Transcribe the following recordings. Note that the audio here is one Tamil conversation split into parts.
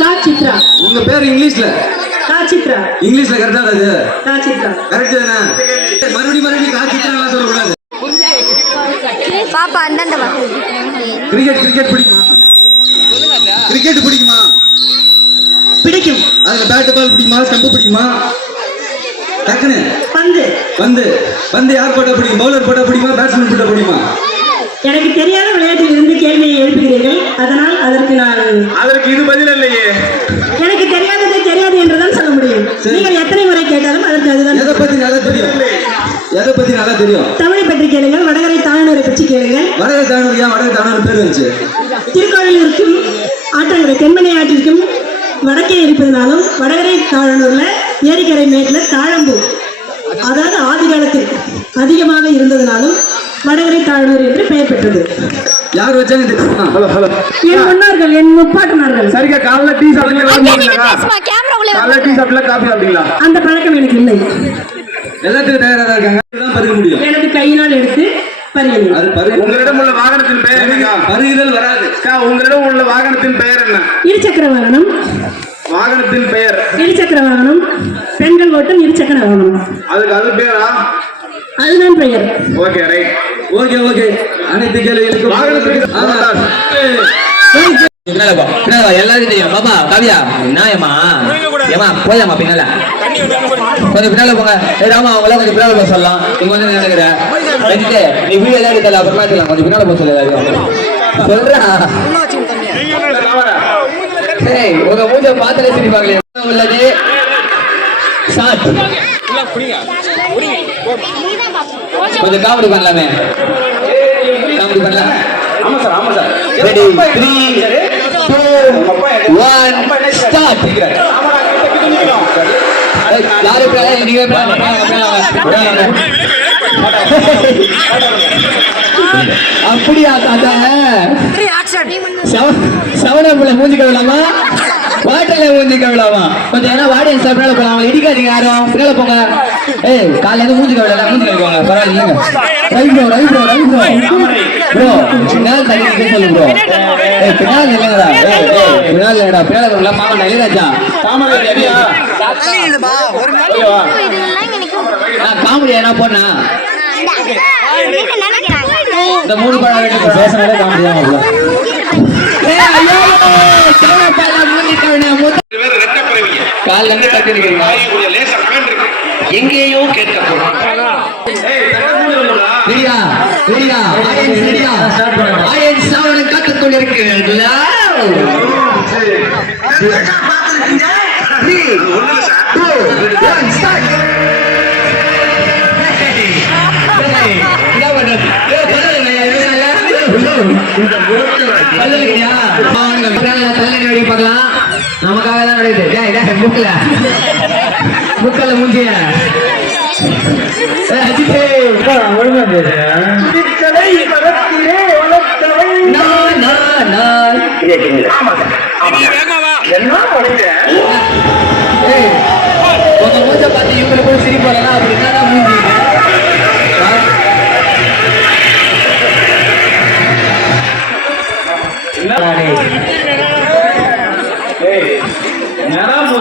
கா சித்ரா. உங்க பேர் இங்கிலீஷ்ல? கா சித்ரா. இங்கிலீஷ்ல கரெக்டா அது? கா சித்ரா. கரெக்ட் தானே? மறுபடியும் மறுபடியும் காட்சித்தான் சொல்லக்கூடாது. பாப்பா அந்தாண்ட வா. கிரிக்கெட் கிரிக்கெட் பிடிக்குமா? கிரிக்கெட் பிடிக்குமா? பிடிக்கும். அதுல பேட் பால் பிடிக்குமா? ஸ்டம்பு பிடிக்குமா? டக்குன்னு. பந்து. பந்து. பந்து யார் போட்டா பிடிக்கும்? பவுலர் போட்டா பிடிக்குமா? பேட்ஸ்மேன் போட்டா பிடிக்குமா? எனக்கு தெரியாத விளையாட்டில் இருந்து கேள்வியை எழுப்புகிறீர்கள். அதனால் அதற்கு நான் அதற்கு இது பதில் இல்லையே. எனக்கு தெரியாததை தெரியாது என்றுதான் சொல்ல முடியும். நீங்கள் எத்தனை முறை கேட்டாலும் அதற்கு அதுதான் எதை பத்தி நல்லா தெரியும்? எதை பத்தி நல்லா தெரியும்? தமிழை பற்றி கேளுங்கள் வடகரை தாழ்நூரை பற்றி கேளுங்கள். வடகை தானூர் ஏன் வடகை தானூர் பேர் வந்துச்சு திருக்கோவிலூருக்கும் ஆற்றங்கரை தென்மனை ஆற்றிற்கும் வடக்கே இருப்பதனாலும் வடகரை தாழனூர்ல ஏரிக்கரை மேட்ல தாழம்பூ அதாவது ஆதி காலத்தில் அதிகமாக இருந்ததனாலும் வடகரை தாழனூர் என்று பெயர் பெற்றது. யார் வச்சாங்க தெரியுமா ஹலோ ஹலோ. என் முன்னோர்கள் என் முப்பாட்டனார்கள். சரிக்கா காலைல டீ சாப்பிட்டீங்களா அங்கே நின்று பேசுமா கேமரா உள்ள காலைல டீ சாப்பிட்டீங்களா? அந்த பழக்கம் எனக்கு இல்லை. எல்லாத்துக்கும் தயாரா தான் இருக்காங்க. இதுதான் பருக முடியும். எனது கையினால் எடுத்து பருகினேன். அது பருக உங்களிடம் உள்ள வாகனத்தின் பெயர் என்னக்கா? பருகுதல் வராது. அக்கா, உங்களிடம் உள்ள வாகனத்தின் பெயர் என்ன? இருசக்கர வாகனம். வாகனத்தின் பெயர்? இருசக்கர வாகனம். பெண்கள் ஓட்டும் இருசக்கர வாகனம். அதுக்கு அது பேரா? அதுதான் பெயர். Okay right. Okay okay. அனைத்து கேள்விகளுக்கும். பின்னால போ பின்னால வா எல்லாருக்கும் தெரியும். பாப்பா காவியா. ஏமா போயாமா பின்னால. கொஞ்சம் பின்னால போங்க. ஏய் ராமா அவங்கள கொஞ்சம் பின்னால போக சொல்லலாம். நீங்க வந்து நினைக்கிற ரஞ்சித் நீ வீடியோ எல்லாம் எடுத்தல அப்புறமா எடுக்கலாம் கொஞ்சம் பின்னால போக சொல்லு எல்லாரையும் சொல்றா. ஏய் உங்க மூஞ்ச பாத்துல சிரிப்பாங்களே. உள்ளது. ஷாட் கொஞ்சம் காமெடி பண்ணலாமே. காமெடி பண்ணலாம். ஆமா சார் ஆமா சார். ரெடி 3 அப்படியா தாத்தா? சவண பிள்ளை மூஞ்சிக்க வேணாமா வாட்டர்ல ஊஞ்சிக்க விழாமா கொஞ்சம் ஏன்னா வாடியன் சார் மேல போலாம். இடிக்காதீங்க யாரும். மேல போங்க. ஏய் காலையில இருந்து மூஞ்சிக்க விழா மூஞ்சிக்க போங்க. பரவாயில்லைங்க right bro right bro right bro bro பின்னால் தங்கி சொல்லு ப்ரோ ஏய் பின்னால் இல்லங்கடா ஏய் பின்னால் இல்லடா பின்னால் வரல மாமா நலிராஜா போனா இந்த. மூணு படம் பேசுறதே காமெடி எங்கேயோ கேட்க போறோம். பிரியா பிரியா ஆயன் பிரியா. ஆயன் சாவனம் காத்துக் கொண்டிருக்கிறீர்களா Three, two, one, start! இந்த முகத்தில் பார்க்கலாம். நமக்காக தான் நடக்குது. புக்கில் புக்கில் முடிஞ்சியா சிரிப்பாங்க அப்படின்னா மூஞ்சி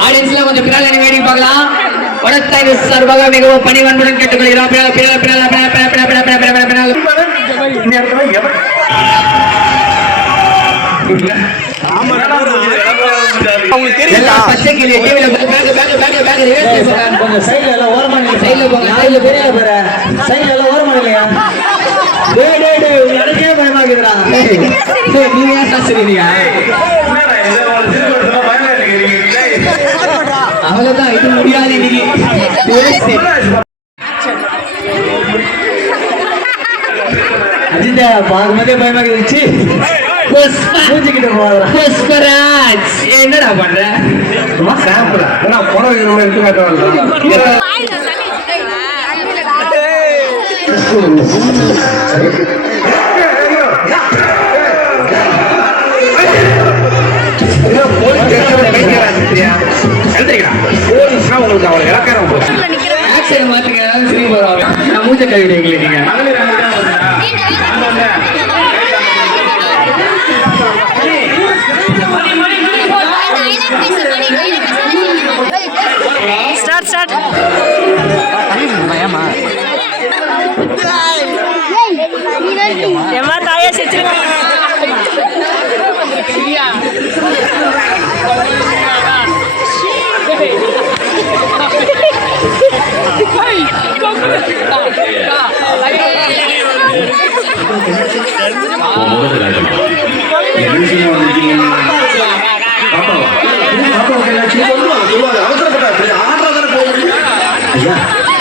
ஆடியன்ஸ்ல கொஞ்சம் பின்னால நீங்க வேடிக்கை பார்க்கலாம் வடத்தாய் சார்பாக மிகவும் பணிவன்புடன் கேட்டுக்கொள்கிறோம் பின்னால பின்னால பின்னால பின்னால பின்னால பின்னால பின்னால பின்னால பின்னால ஏய் நீங்க அவ்வளவுதான் இது முடியாது இன்னைக்கு. அஜித்தா பார்க்கும்போதே பயமாக்குதுச்சு புஷ்பா மூஞ்சிக்கிட்டு போவாதா புஷ்பராஜ் என்னடா பண்ற? சும்மா சாம்பிள் ஏன்னா புடவை இருக்கிறவங்க எடுத்து காட்டுவாங்க செலுத்திருக்கிறான் போலீஸ்னா உங்களுக்கு அவங்களுக்கு இலக்கணம் ஆக்சன் மாற்றுங்க நான் மூச்சை கழுவிடுங்க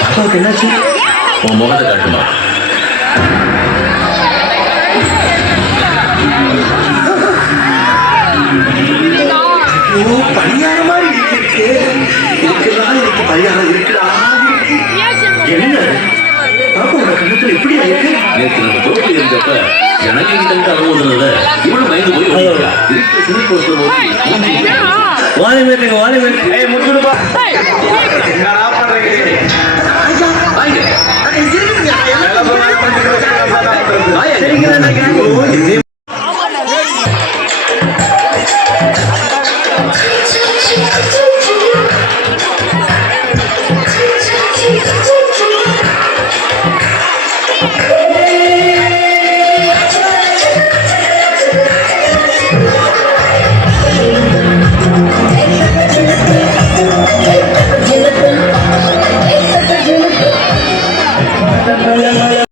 பாப்பாவுக்கு என்னாச்சு உன் முகத்தை காட்டுமா பணியார மாதிரி இருக்கு வாலி மீட்டிங் வாலி மீட்டிங் ஏய் முத்துடுப்பா. என்னடா பண்றீங்க ஐயா ஐயா சரிங்க